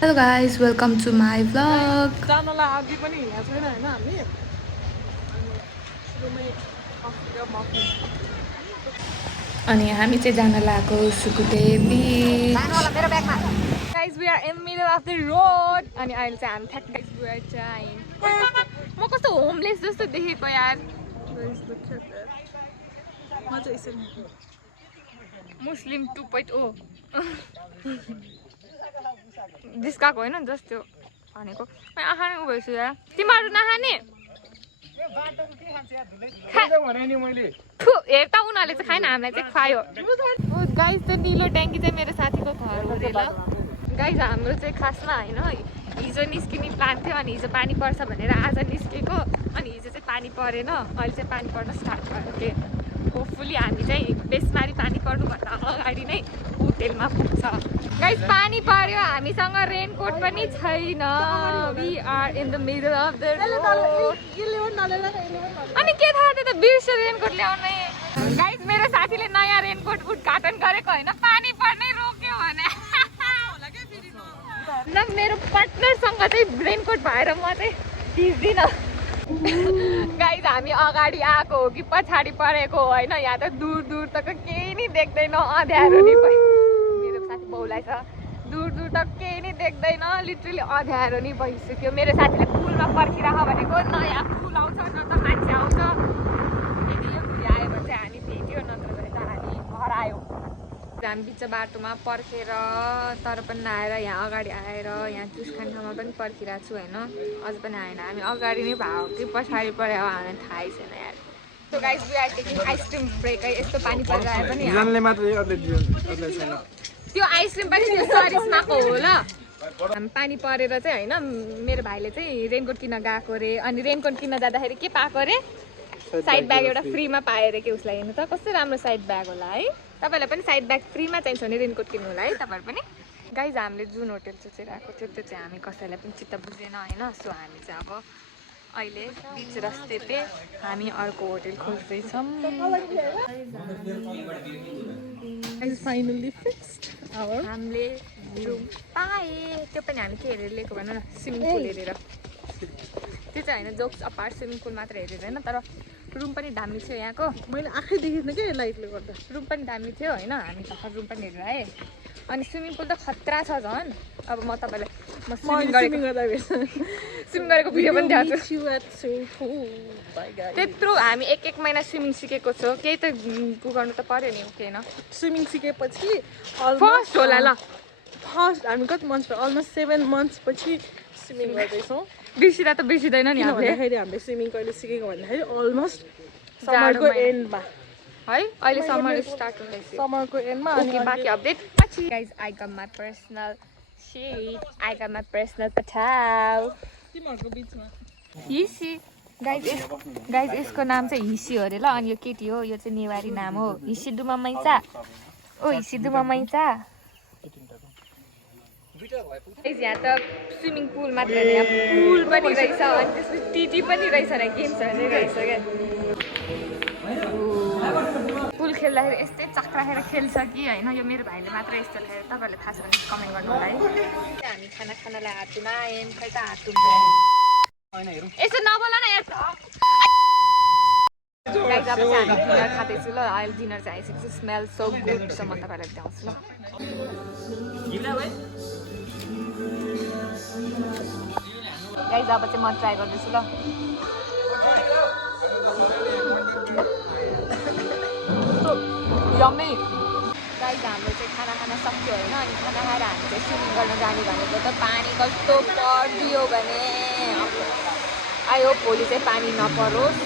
Hello guys, welcome to my vlog. जानलाई अघि पनि हिँडेको छैन होइन हामी सुरुमै अफ्रिका मफ्री अनि हामी चाहिँ जान लागेको Sukute beach. Guys we are in middle of the road अनि अहिले चाहिँ हामी ठ्याक्क गाइज वी आर चाहिँ म कस्तो होमलेस जस्तो देखेको यार म चाहिँ यसरी मुस्लिम 2.0 जिस्काएको होइन जस्तो भनेको आँखा नै उभेछु यार तिमीहरू नखाने हेर त उनीहरूले चाहिँ खाएन हामीलाई चाहिँ खुवायो गाइज त्यो निलो ट्याङ्की चाहिँ मेरो साथीको घर हो अरे ल गाइज हाम्रो चाहिँ खासमा होइन हिजो निस्किने प्लान थियो अनि हिजो पानी पर्छ भनेर आज निस्केको अनि हिजो चाहिँ पानी परेन अहिले चाहिँ पानी पर्न स्टार्ट भयो के होपफुली हामी चाहिँ बेसमारी पानी पर्नुभन्दा अगाडि नै होटेलमा पुग्छ गाइज पानी पर्यो हामीसँग रेनकोट पनि छैन we are in the middle of the road अनि के थाहा त्यो त बिर्स्यो रेनकोट ल्याउनै गाइज मेरो साथीले नयाँ रेनकोट उद्घाटन गरेको होइन पानी पर्नै रोक्यो भने न मेरो पार्टनरसँग चाहिँ रेनकोट भएर म चाहिँ भिज्दिनँ गाइज हामी अगाडि आएको हो कि पछाडि परेको हो होइन यहाँ त दूर दूर तक केही नै देख्दैन अँध्यारो नि मेरो साथी बाउलाई छ दूर दूर तक केही नै देख्दैन लिटरली अँध्यारो नि भइसक्यो मेरो साथीले पुलमा पर्खिराख भनेको नयाँ पुल आउँछ न त मान्छे आउँछ यदि यो पुल आयो भने चाहिँ हामी भेट्यो नत्र भने त हामी हरायो हामी बिच बाटोमा पर्खेर तर पनि नआएर यहाँ अगाडि आएर यहाँ जुस खाने ठाउँमा पनि पर्खिरहेको छु होइन अझ पनि आएन हामी अगाडि नै भयो कि पछाडि पऱ्यो हामीलाई थाहै छैन यार so guys we are taking ice cream break है यस्तो पानी परिरहेको पनि त्यो आइसक्रिम पनि त्यो सरिस्माको हो ल हामी पानी परेर चाहिँ होइन मेरो भाइले चाहिँ रेनकोट किन्न गएको अरे अनि रेनकोट किन्न जाँदाखेरि के पाएको अरे साइड ब्याग एउटा फ्रीमा पायो अरे कि उसलाई हेर्नु त कस्तो राम्रो साइड ब्याग होला है तपाईँलाई पनि साइड ब्याग फ्रीमा चाहिन्छ भने रेनकोट किन्नु होला है तपाईँहरू पनि गाइज हामीले जुन होटेल सोचिरहेको थियो त्यो चाहिँ हामी कसैलाई पनि चित्त बुझेन होइन सो हामी चाहिँ अब अहिले बिच रस्ते हामी अर्को होटेल खोज्दैछौँ हामीले रुम पाएँ त्यो पनि हामी के हेरेर लिएको भनौँ न स्विमिङ पुल हेरेर त्यो चाहिँ होइन जोक्स अपार्ट स्विमिङ पुल मात्र हेरेर होइन तर रुम पनि दामी थियो यहाँको मैले आँखै देखेन क्या लाइटले गर्दा रुम पनि दामी थियो होइन हामी भर्खर रुम पनि हेरेर आएँ अनि स्विमिङ पुल त खतरा छ झन् अब म तपाईँलाई स्विमिङ गरेको भिडियो पनि देखाउँछु त्यत्रो हामी एक महिना स्विमिङ सिकेको छौँ केही त पुगाउनु त पर्यो नि केही न स्विमिङ सिकेपछि फर्स्ट होला ल फर्स्ट हामी कति मन्थ्स भयो अलमोस्ट 7 months पछि स्विमिङ गर्दैछौँ बिर्सिँदा त बिर्सिँदैन नि भन्दाखेरि हामीले स्विमिङ कहिले सिकेको भन्दाखेरि अलमोस्ट समरको एन्डमा है अहिले समर स्टार्ट हुँदैछ समरको एन्डमा अनि बाँकी अपडेट पछि guys I got my personal seat I got my personal पठाउ तिमीहरूको बिचमा हिसी गाइज यसको नाम चाहिँ हिसी हो अरे ल अनि यो केटी हो यो चाहिँ नेवारी नाम हो हिसी डुमा मैचा ओ हिसी डुमा मैचा यहाँ त स्विमिङ पुल मात्र यहाँ पुल पनि रहेछ अनि त्यसपछि टिटी पनि रहेछ र गेम्सहरू रहेछ क्या पुल खेल्दाखेरि यस्तै चक्राखेर खेल्छ कि होइन यो मेरो भाइले मात्र यस्तो खेल्छ तपाईँहरूले थाहा छ भने कमेन्ट गर्नु होला है हामी खानालाई हातुमा आयौँ खै त हातु यसो नबोल न यहाँ गाइज अब चाहिँ हामी डिनर खाँदैछु ल अहिले डिनर चाहिँ आइसकेको छ स्मेल सो गुड छ म तपाईँलाई देखाउँछु ल गाइज अब चाहिँ म ट्राई गर्दैछु ल यम्मी गाइज हाम्रो चाहिँ खाना खान सक्यो होइन अनि खाना खाएर हामी चाहिँ स्विमिङ गर्न जाने भनेको त पानी कस्तो परिदियो भने आयो भोलि चाहिँ पानी नपरोस्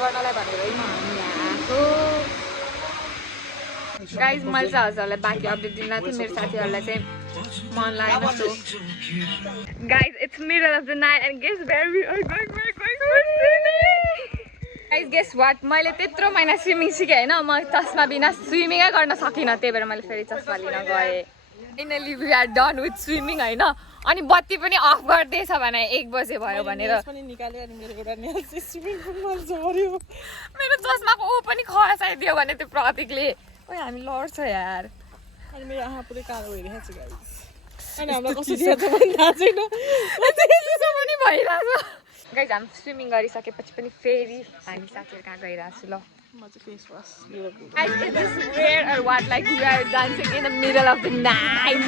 गर्नलाई भनेर हामी आएको गाइज मैले चाहिँ हजुरहरूलाई बाँकी अपडेट दिन लाग्थेँ मेरो साथीहरूलाई चाहिँ मन लागेन so guys it's middle of the night and guess where we are going guys guess what मैले त्यत्रो महिना स्विमिङ सिकेँ होइन म चस्मा बिना स्विमिङै गर्न सकिनँ त्यही भएर मैले फेरि चस्मा लिन गएँ finally we are done with swimming होइन अनि बत्ती पनि अफ गर्दैछ भने 1 बजे भयो भनेर मेरो चस्माको ऊ पनि खसाइदियो भने त्यो प्रतीकले ओ हामी लड्छ यार अनि मेरो आँखा पुरै कालो भइरहेको छ गाइस अनि हामीलाई कसरी हेर्छ पनि थाहा छैन त्यसो पनि भइरहेको गाइज हामी स्विमिङ गरिसकेपछि पनि फेरि हामी साथीहरू कहाँ गइरहेको छु ल म चाहिँ फेस वास लिएर गएको Guys, it is weird or what? Like we are dancing in the middle of the night.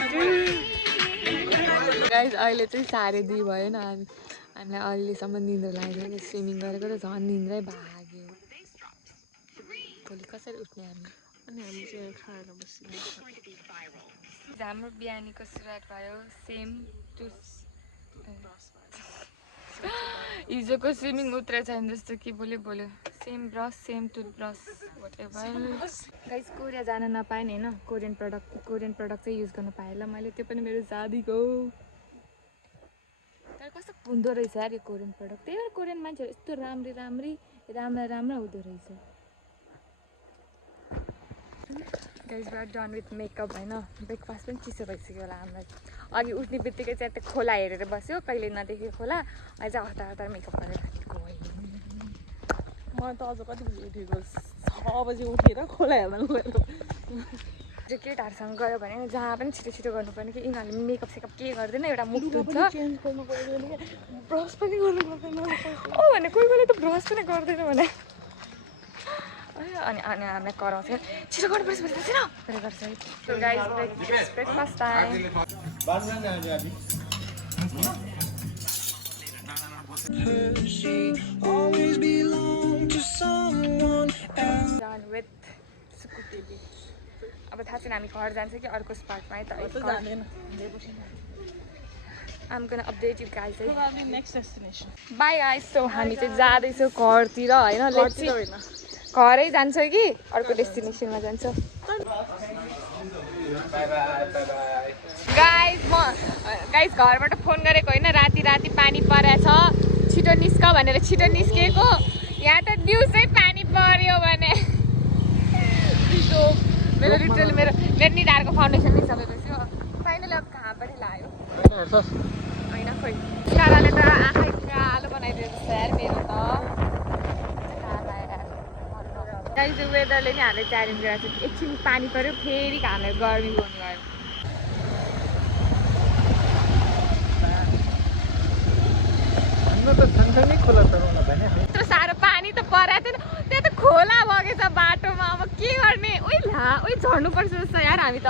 Guys, अहिले चाहिँ 2:30 भयो नि हामीलाई अहिलेसम्म निन्द्रा लागेको स्विमिङ गरेको त झन् निन्द्रै भाग्यो भोलि कसरी उठ्ने हामी अनि हामी चाहिँ खाएर बस्यौँ हाम्रो बिहानीको सुरुवात भयो सेम टु हिजोको स्विमिङ उत्रेको छैन जस्तो कि बोल्यो same brush same toothbrush guys Korea जान नपाएँ नि होइन कोरियन प्रडक्ट चाहिँ युज गर्न पाएँ ल मैले त्यो पनि मेरो साथीको तर कस्तो हुँदो रहेछ यार यो कोरियन प्रडक्ट त्यही भएर कोरियन मान्छेहरू यस्तो राम्रा हुँदो रहेछ guys we are done with makeup होइन ब्रेकफास्ट पनि चिसो भइसक्यो होला हामीलाई अघि उठ्ने बित्तिकै चाहिँ त्यो खोला हेरेर बस्यो कहिले नदेखेको खोला अहिले चाहिँ हतार मेकअप गरेर राखेको म त अझ कति बजी उठेको 6 बजी उठेर खोला हेर्न गएको जो केटाहरूसँग गयो भने जहाँ पनि छिटो गर्नुपर्ने कि यिनीहरूले मेकअप सेकअप के गर्दैन एउटा मुख धुन्छ चेन्ज गर्नु पर्दैन ब्रस पनि गर्नु पर्दैन ओ भने कोही त ब्रस पनि गर्दैन भने अनि हामीलाई कराउँछ छिटो गर्नुपर्छ भने छैन गर्छ सो गाइस ब्रेकफास्ट टाइम अब थाहा छैन हामी घर जान्छ कि अर्को स्पटमा है त I'm gonna update you guys. Probably next destination. Bye guys. So हामी चाहिँ जाँदैछौँ घरतिर होइन घरै जान्छौँ कि अर्को डेस्टिनेसनमा जान्छौँ गाइस घरबाट फोन गरेको होइन राति पानी परेछ छिटो निस्क भनेर छिटो निस्केको यहाँ त दिउँसै पानी पर्यो भने मेरो लिटरली मेरो निधारको फाउन्डेसन नै सबै फाइनली अब कहाँ पनि लाग्यो होइन खोइ काराले त आँखै कालो बनाइदिएको छ यार मेरो त गाइस यो वेदरले नि हामीलाई च्यालेन्ज गरेको छ एकछिन पानी पऱ्यो फेरि हामीलाई गर्मी गर्नु गयो यत्रो साह्रो पानी त परेको थिएन त्यहाँ त खोला बगेछ बाटोमा अब के गर्ने ओइ झर्नुपर्छ जस्तो यार हामी त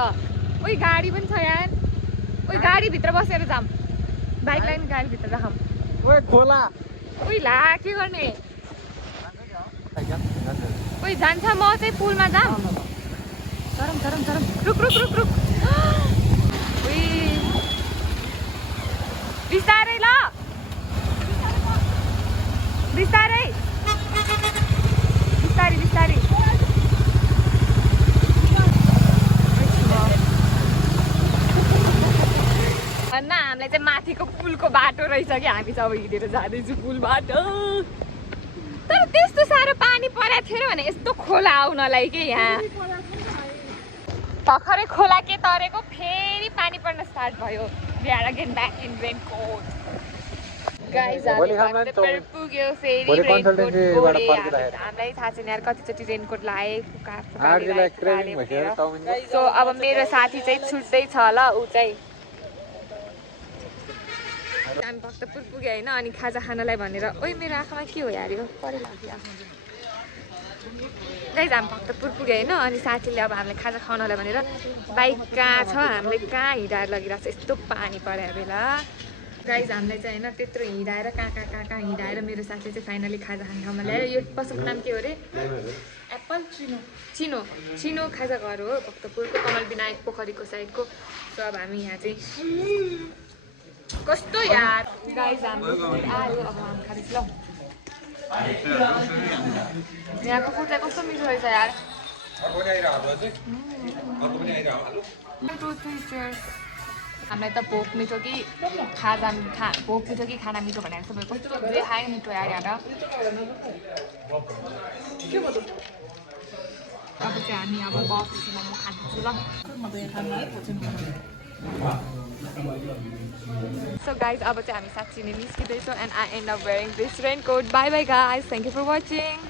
ओइ गाडी पनि छ यार ओइ गाडीभित्र बसेर जाऊँ बाइकलाई नि गाडीभित्र राखौँ ओइ ला के गर्ने ओइ जान्छ म चाहिँ पुलमा जाऊँ चरम रुक ओइ बिस्तारै ल बिस्तारै भन्दा हामीलाई चाहिँ माथिको पुलको बाटो रहेछ कि हामी चाहिँ अब हिँडेर जाँदैछु पुल बाटो तर त्यस्तो साह्रो पानी परेको थियो भने यस्तो खोला आउनलाई के यहाँ भर्खरै खोला के तरेको फेरि पानी पर्न स्टार्ट भयो we are again back in raincoat guys हामी पुग्यो फेरि हामीलाई थाहा छैन यार कतिचोटि रेनकोट लाएँ सो अब मेरो साथी चाहिँ छुट्दै छ ल ऊ चाहिँ हामी भक्तपुर पुग्यो होइन अनि खाजा खानलाई भनेर ओइ मेरो आँखामा के हो यार यो गाइस हामी भक्तपुर पुग्यो होइन अनि साथीले अब हामीलाई खाजा खानलाई भनेर बाइक कहाँ छ हामीले कहाँ हिँडाएर लगिरहेको छ यस्तो पानी परेको बेला गाइस हामीलाई चाहिँ होइन त्यत्रो हिँडाएर कहाँ हिँडाएर मेरो साथीले चाहिँ फाइनली खाजा खाने ठाउँमा ल्याएर यो पसलको नाम के हो अरे एप्पल चिनो खाजा घर हो भक्तपुरको कमल विनायक पोखरीको साइडको सो अब हामी यहाँ चाहिँ कस्तो यार गाइस हाम्रो आयो अब हामी खाँदैछ ल यहाँको फुड चाहिँ कस्तो मिठो रहेछ यार हामीलाई त भोक मिठो कि भोक मिठो कि खाना मिठो भनेर सबै कस्तो जे खायो मिठो यार यहाँ अब चाहिँ हामी अब बक्सी मोमो खाँदैछु ल So guys, अब चाहिँ हामी साँच्ची नै निस्किँदैछौँ and I end up wearing this raincoat. Bye bye guys. Thank you for watching.